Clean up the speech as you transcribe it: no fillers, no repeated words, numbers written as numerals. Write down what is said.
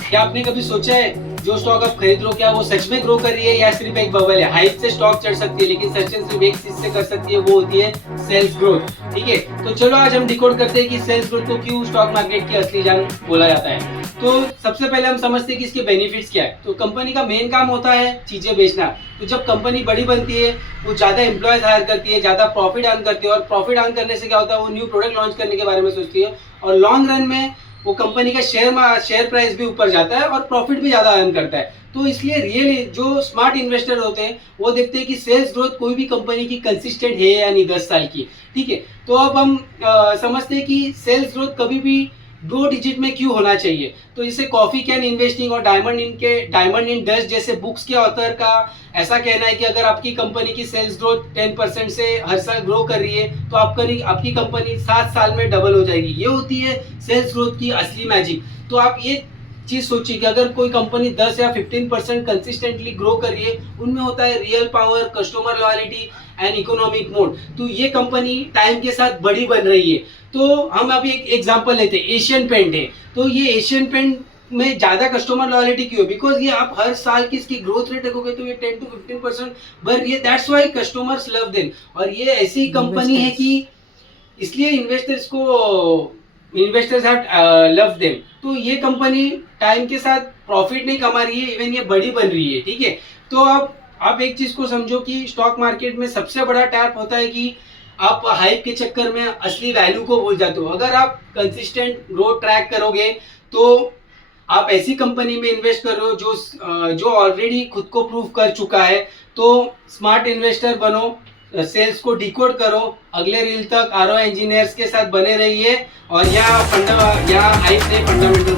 क्या आपने कभी सोचा है जो स्टॉक आप खरीद रहे हो क्या वो सच में ग्रो कर रही है या सिर्फ एक बबल है? हाइप से स्टॉक चढ़ सकती है लेकिन सच में सिर्फ एक चीज से कर सकती है, वो होती है सेल्स ग्रोथ। ठीक है, तो चलो आज हम डिकोड करते हैं कि सेल्स ग्रोथ को क्यों स्टॉक मार्केट की असली जान बोला जाता है। तो सबसे पहले हम समझते हैं कि इसके बेनिफिट्स क्या है। तो कंपनी का मेन काम होता है चीजें बेचना। तो जब कंपनी बड़ी बनती है वो ज्यादा एम्प्लॉयज हायर करती है, ज्यादा प्रॉफिट अर्न करती है, और प्रॉफिट अर्न करने से क्या होता है, वो न्यू प्रोडक्ट लॉन्च करने के बारे में सोचती है, और लॉन्ग रन में वो कंपनी का शेयर प्राइस भी ऊपर जाता है और प्रॉफिट भी ज्यादा अर्न करता है। तो इसलिए रियल जो स्मार्ट इन्वेस्टर होते हैं वो देखते हैं कि सेल्स ग्रोथ कोई भी कंपनी की कंसिस्टेंट है या नहीं 10 साल की। ठीक है, तो अब हम समझते हैं कि सेल्स ग्रोथ कभी भी 2 डिजिट में क्यों होना चाहिए। तो जैसे कॉफी कैन इन्वेस्टिंग और डायमंड इन डस्ट जैसे बुक्स के ऑथर का ऐसा कहना है कि अगर आपकी कंपनी की सेल्स ग्रोथ 10% से हर साल ग्रो कर रही है तो आपकी कंपनी 7 साल में डबल हो जाएगी। ये होती है सेल्स ग्रोथ की असली मैजिक। तो आप ये चीज सोचिए कि अगर कोई कंपनी 10 या 15% कंसिस्टेंटली ग्रो कर रही है, उनमें होता है real power, customer loyalty and economic mode. तो ये कंपनी टाइम के साथ बड़ी बन रही है। तो हम अभी एक एग्जांपल लेते हैं, एशियन पेंट है। तो ये एशियन पेंट में ज्यादा कस्टमर लॉयल्टी क्यों है? बिकॉज ये आप हर साल की इसकी ग्रोथ रेट देखोगे तो ये 10 to 15% बढ़ रही है। That's why customers love them. और ये ऐसी कंपनी है कि इसलिए इन्वेस्टर्स हैव लव देम। तो ये कंपनी टाइम के साथ प्रॉफिट नहीं कमा रही है, इवन ये बड़ी बन रही है। ठीक है, तो अब आप एक चीज को समझो कि स्टॉक मार्केट में सबसे बड़ा टैप होता है कि आप हाइप के चक्कर में असली वैल्यू को भूल जाते हो। अगर आप कंसिस्टेंट ग्रोथ ट्रैक करोगे तो आप ऐसी कंपनी में इन्वेस्ट कर रहे हो जो ऑलरेडी खुद को प्रूव कर चुका है। तो स्मार्ट इन्वेस्टर बनो, सेल्स को डिकोड करो, अगले रील तक आरओ इंजीनियर्स के साथ बने रहिए, और यहाँ हाइप से फंडामेंटल